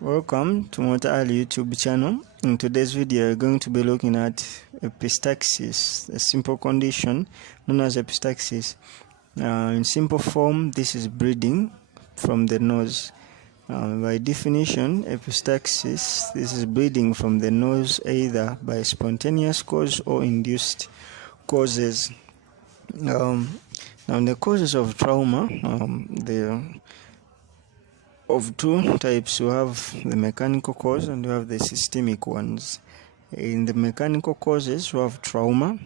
Welcome to Motor Ali YouTube channel. In today's video, we're going to be looking at epistaxis, a simple condition known as epistaxis. In simple form, this is bleeding from the nose. By definition, epistaxis, this is bleeding from the nose either by spontaneous cause or induced causes. Now, the causes of trauma, of two types. You have the mechanical cause and you have the systemic ones. In the mechanical causes, you have trauma.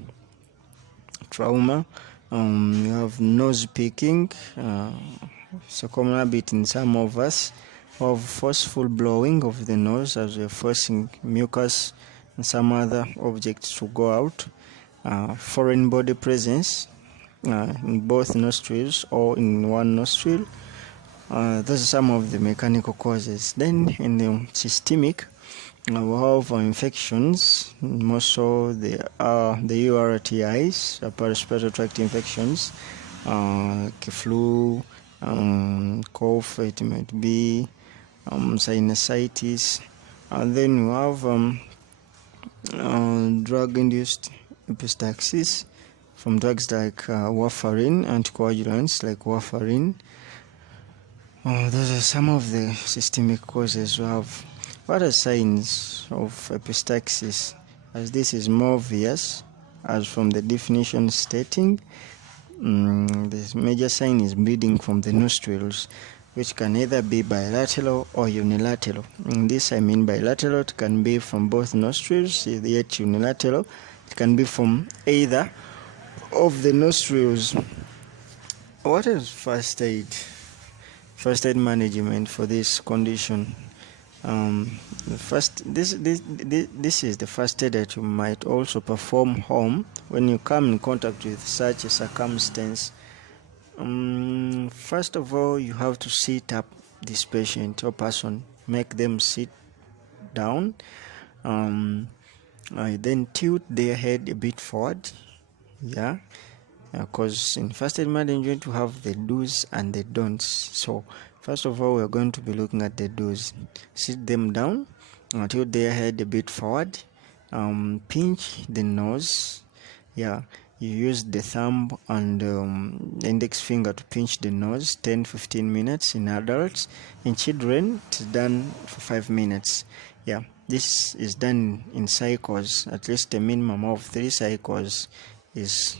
You have nose picking. It's a common habit in some of us. You have forceful blowing of the nose as we're forcing mucus and some other objects to go out. Foreign body presence in both nostrils or in one nostril. Those are some of the mechanical causes. Then in the systemic, we have infections, more so the URTIs, upper respiratory tract infections, flu, cough, it might be sinusitis. And then we have drug-induced epistaxis from drugs like warfarin, anticoagulants like warfarin. Those are some of the systemic causes we have. What are signs of epistaxis? As this is more obvious, as from the definition stating, the major sign is bleeding from the nostrils, which can either be bilateral or unilateral. In this I mean bilateral, it can be from both nostrils, yet unilateral, it can be from either of the nostrils. What is first aid? First aid management for this condition. This is the first aid that you might also perform home when you come in contact with such a circumstance. First of all, you have to sit up this patient or person, make them sit down. Then tilt their head a bit forward. Because in first aid management you have the do's and the don'ts. So first of all, we're going to be looking at the do's. Sit them down, tilt their head a bit forward, pinch the nose. You use the thumb and the index finger to pinch the nose 10-15 minutes in adults. In children, it's done for 5 minutes. This is done in cycles. At least a minimum of 3 cycles is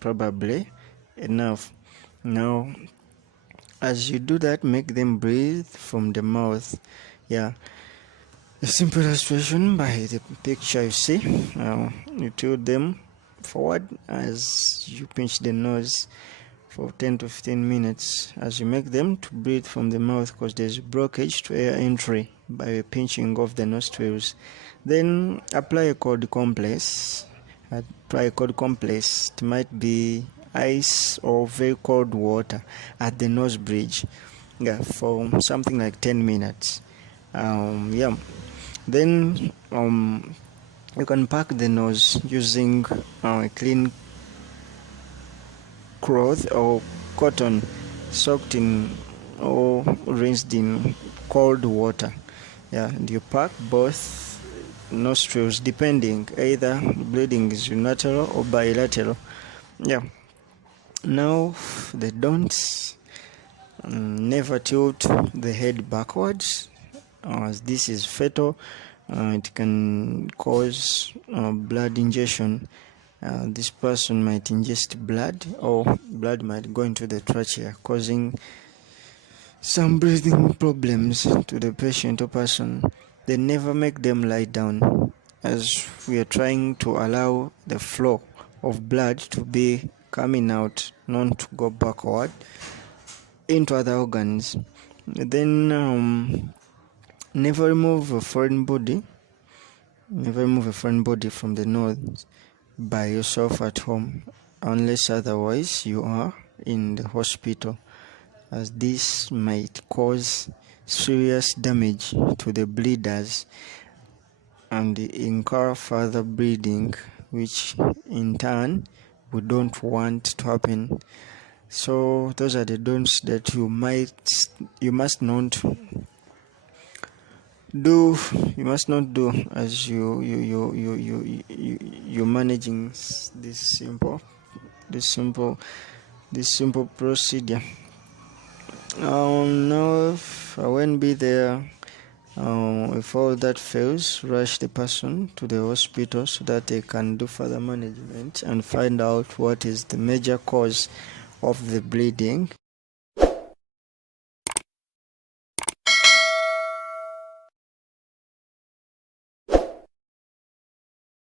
probably enough. Now, as you do that, make them breathe from the mouth. A simple illustration by the picture you see. You tilt them forward as you pinch the nose for 10-15 minutes as you make them to breathe from the mouth, because there's a blockage to air entry by pinching of the nostrils. Then apply a cold compress. It might be ice or very cold water at the nose bridge, for something like 10 minutes. Then you can pack the nose using a clean cloth or cotton soaked in or rinsed in cold water. And you pack both nostrils, depending, either bleeding is unilateral or bilateral. Now the don'ts: never tilt the head backwards, as this is fatal. It can cause blood ingestion. This person might ingest blood, or blood might go into the trachea, causing some breathing problems to the patient or person. They never make them lie down, as we are trying to allow the flow of blood to be coming out, not to go backward into other organs. Then never remove a foreign body. Never remove a foreign body from the nose by yourself at home, unless otherwise you are in the hospital, as this might cause serious damage to the bleeders and incur further bleeding, which in turn we don't want to happen. So those are the don'ts that you must not you must not do as you're managing this simple procedure. Now, if I won't be there, if all that fails, rush the person to the hospital so that they can do further management and find out what is the major cause of the bleeding.